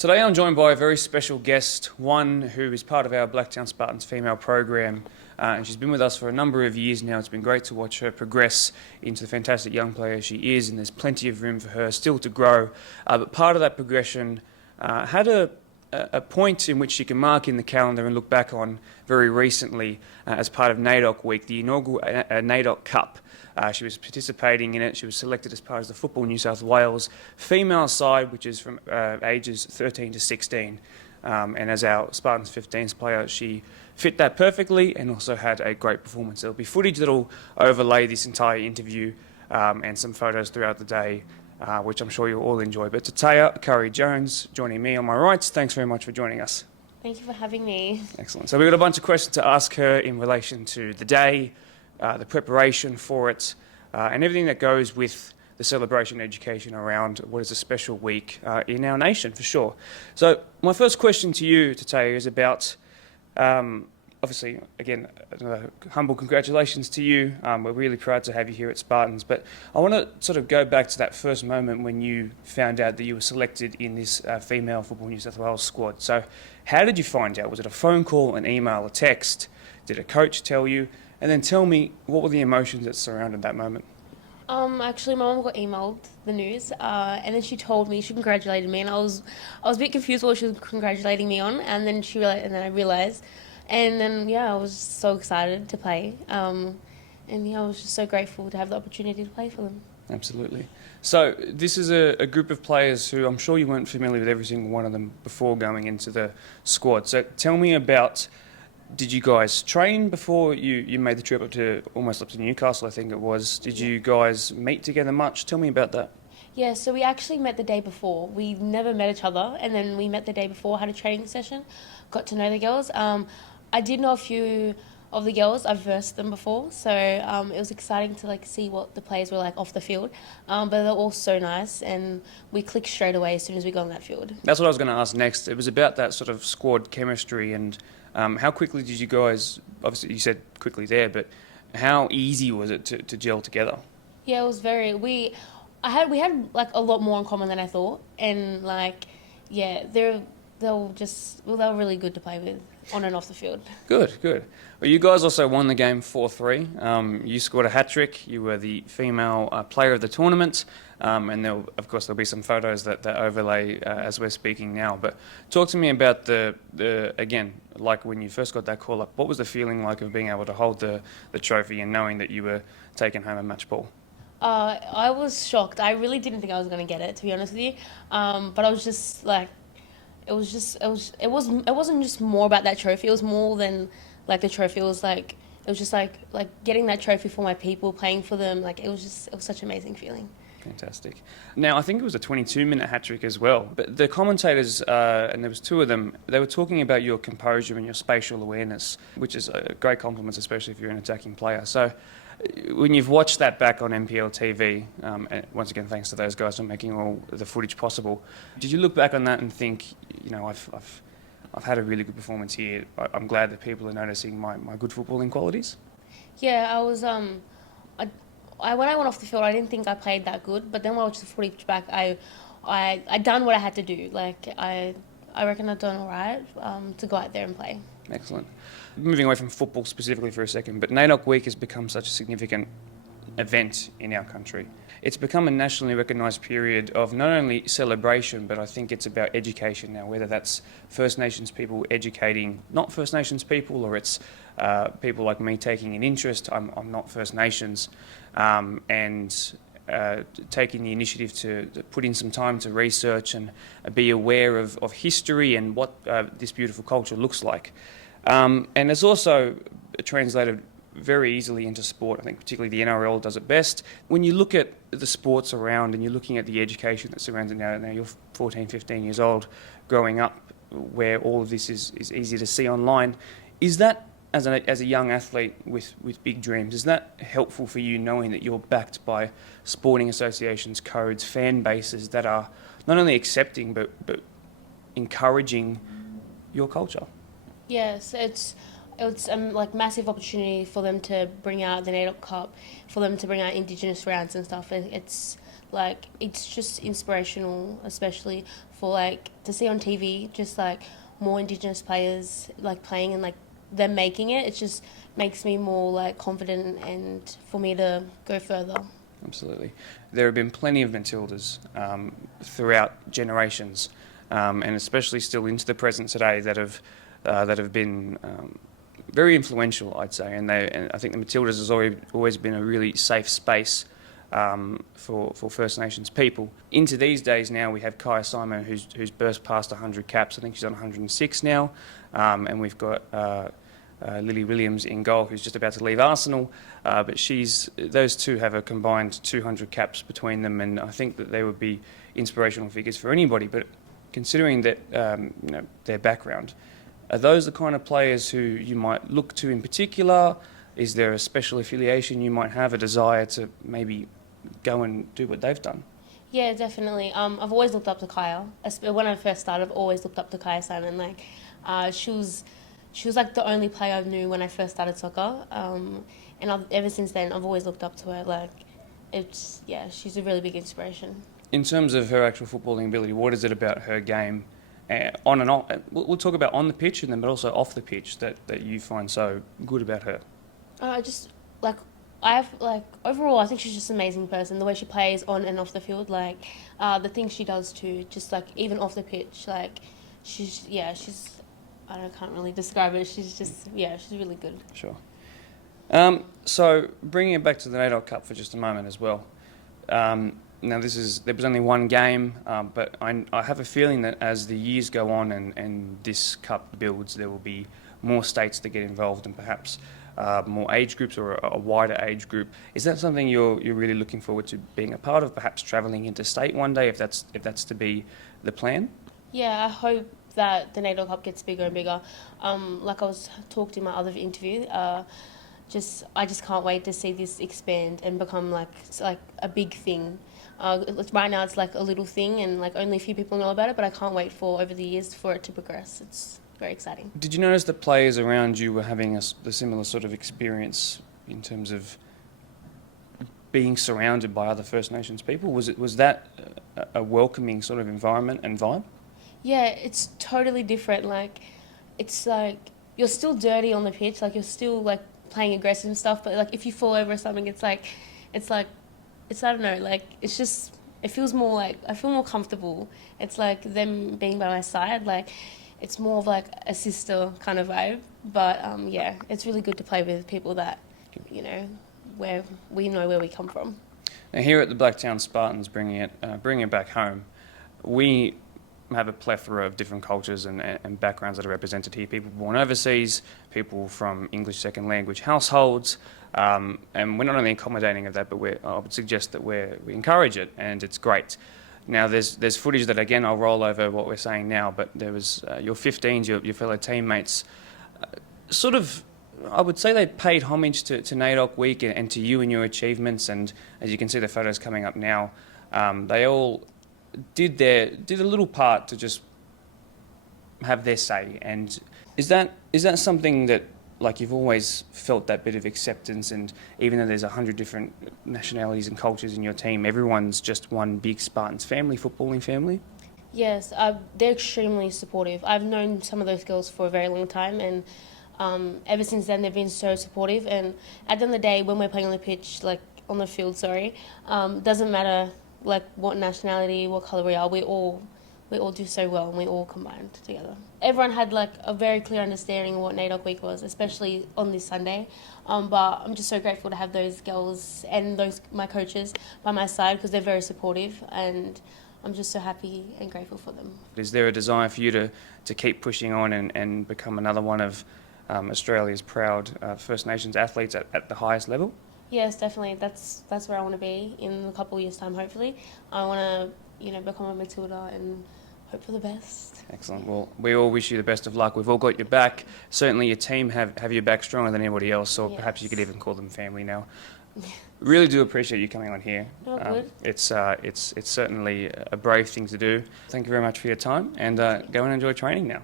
Today I'm joined by a very special guest, one who is part of our Blacktown Spartans female program, and she's been with us for a number of years now. It's been great to watch her progress into the fantastic young player she is, and there's plenty of room for her still to grow. But part of that progression had a point in which she can mark in the calendar and look back on very recently as part of NAIDOC Week, the inaugural NAIDOC Cup. She was participating in it. She was selected as part of the Football New South Wales female side, which is from ages 13 to 16. And as our Spartans 15s player, she fit that perfectly and also had a great performance. There'll be footage that'll overlay this entire interview and some photos throughout the day, which I'm sure you'll all enjoy. But Tataya Curry-Jones joining me on my right. Thanks very much for joining us. Thank you for having me. Excellent. So we've got a bunch of questions to ask her in relation to the day, the preparation for it, and everything that goes with the celebration and education around what is a special week in our nation, for sure. So my first question to you, Tataya, is about, obviously, again, humble congratulations to you. We're really proud to have you here at Spartans, but I want to sort of go back to that first moment when you found out that you were selected in this female Football New South Wales squad. So how did you find out? Was it a phone call, an email, a text? Did a coach tell you? And then tell me, what were the emotions that surrounded that moment? Actually, my mum got emailed the news, and then she told me, she congratulated me, and I was a bit confused what she was congratulating me on, and then I realised, and then I was so excited to play, and I was just so grateful to have the opportunity to play for them. Absolutely. So this is a group of players who I'm sure you weren't familiar with every single one of them before going into the squad. So tell me about. Did you guys train before you made the trip up to Newcastle, I think it was? Did you guys meet together much? Tell me about that. Yeah, so we actually met the day before. We never met each other, and then we met the day before, had a training session, got to know the girls. I did know a few of the girls. I've versed them before, so it was exciting to see what the players were like off the field. But they're all so nice, and we clicked straight away as soon as we got on that field. That's what I was going to ask next. It was about that sort of squad chemistry and how quickly did you guys, obviously you said quickly there, but how easy was it to gel together? Yeah, it was very, we had a lot more in common than I thought, and they were really good to play with on and off the field. Good. Well, you guys also won the game 4-3. You scored a hat-trick. You were the female player of the tournament, and there'll be some photos that overlay as we're speaking now. But talk to me about the again, like when you first got that call up, what was the feeling like of being able to hold the trophy and knowing that you were taking home a match ball? I was shocked. I really didn't think I was going to get it, to be honest with you. But I was just it wasn't just more about that trophy. It was more than the trophy. It was just getting that trophy for my people, playing for them. It was such an amazing feeling. Fantastic. Now, I think it was a 22-minute hat-trick as well, but the commentators, and there was two of them, they were talking about your composure and your spatial awareness, which is a great compliment, especially if you're an attacking player. So when you've watched that back on NPL TV, and once again, thanks to those guys for making all the footage possible, did you look back on that and think, I've had a really good performance here. I'm glad that people are noticing my good footballing qualities? Yeah, I was, when I went off the field, I didn't think I played that good, but then when I watched the footage back, I done what I had to do. I reckon I've done all right to go out there and play. Excellent. Moving away from football specifically for a second, but NAIDOC Week has become such a significant event in our country. It's become a nationally recognised period of not only celebration, but I think it's about education now, whether that's First Nations people educating not First Nations people, or it's people like me taking an interest. I'm not First Nations, and taking the initiative to put in some time to research and be aware of history and what this beautiful culture looks like. And it's also translated very easily into sport. I think particularly the NRL does it best. When you look at the sports around and you're looking at the education that surrounds it now you're 14, 15 years old, growing up where all of this is easy to see online, is that, as a young athlete with big dreams, is that helpful for you knowing that you're backed by sporting associations, codes, fan bases that are not only accepting but encouraging your culture? Yes, it's massive opportunity for them to bring out the NAIDOC Cup, for them to bring out Indigenous rounds and stuff. It's like it's just inspirational, especially for like to see on TV, just like more Indigenous players like playing and like them making it. It just makes me more like confident and for me to go further. Absolutely. There have been plenty of Matildas throughout generations, and especially still into the present today that have been very influential, I'd say. And I think the Matildas has always been a really safe space for First Nations people. Into these days now, we have Kaya Simon, who's burst past 100 caps. I think she's on 106 now, and we've got Lily Williams in goal, who's just about to leave Arsenal, but those two have a combined 200 caps between them, and I think that they would be inspirational figures for anybody. But considering that their background, are those the kind of players who you might look to in particular? Is there a special affiliation you might have, a desire to maybe go and do what they've done? Yeah, definitely. I've always looked up to Kaya. When I first started, I've always looked up to Kaya Simon. Like, she was like the only player I knew when I first started soccer, and ever since then I've always looked up to her. Like, she's a really big inspiration. In terms of her actual footballing ability, what is it about her game, on and off? We'll talk about on the pitch and then, but also off the pitch that you find so good about her. Overall, I think she's just an amazing person. The way she plays on and off the field, like the things she does too, just like even off the pitch, like she's. I can't really describe it. She's really good. Sure. So bringing it back to the NAIDOC Cup for just a moment as well. Now there was only one game, but I have a feeling that as the years go on and this cup builds, there will be more states that get involved and perhaps more age groups or a wider age group. Is that something you're really looking forward to being a part of? Perhaps travelling interstate one day, if that's to be the plan. Yeah, I hope that the NAIDOC Cup gets bigger and bigger. Like I was talked in my other interview, I just can't wait to see this expand and become like a big thing. Right now it's like a little thing and like only a few people know about it, but I can't wait for over the years for it to progress. It's very exciting. Did you notice that players around you were having a similar sort of experience in terms of being surrounded by other First Nations people? Was that a welcoming sort of environment and vibe? Yeah, it's totally different. Like, it's like you're still dirty on the pitch, like you're still like playing aggressive and stuff, but like if you fall over or something, it's I don't know, like it's just, it feels more like, I feel more comfortable. It's like them being by my side, like it's more of like a sister kind of vibe. But yeah, it's really good to play with people that, where we know where we come from. Now here at the Blacktown Spartans, bringing it back home, we have a plethora of different cultures and backgrounds that are represented here. People born overseas, people from English second language households, and we're not only accommodating of that, but I would suggest that we encourage it, and it's great. Now there's footage that, again, I'll roll over what we're saying now, but there was your 15s, your fellow teammates, sort of, I would say they paid homage to NAIDOC Week and to you and your achievements, and as you can see the photos coming up now, they all did a little part to just have their say. And is that something that, like, you've always felt that bit of acceptance, and even though there's 100 different nationalities and cultures in your team, everyone's just one big Spartans family, footballing family? Yes, they're extremely supportive. I've known some of those girls for a very long time, and ever since then they've been so supportive. And at the end of the day, when we're playing on the pitch, like on the field, doesn't matter like what nationality, what colour we are, we all do so well and we all combined together. Everyone had like a very clear understanding of what NAIDOC Week was, especially on this Sunday. But I'm just so grateful to have those girls and my coaches by my side, because they're very supportive, and I'm just so happy and grateful for them. Is there a desire for you to keep pushing on and become another one of Australia's proud First Nations athletes at the highest level? Yes, definitely. That's where I want to be in a couple of years' time, hopefully. I want to, become a Matilda and hope for the best. Excellent. Well, we all wish you the best of luck. We've all got your back. Certainly your team have your back stronger than anybody else, or perhaps you could even call them family now. Really do appreciate you coming on here. Good. It's certainly a brave thing to do. Thank you very much for your time, and go and enjoy training now.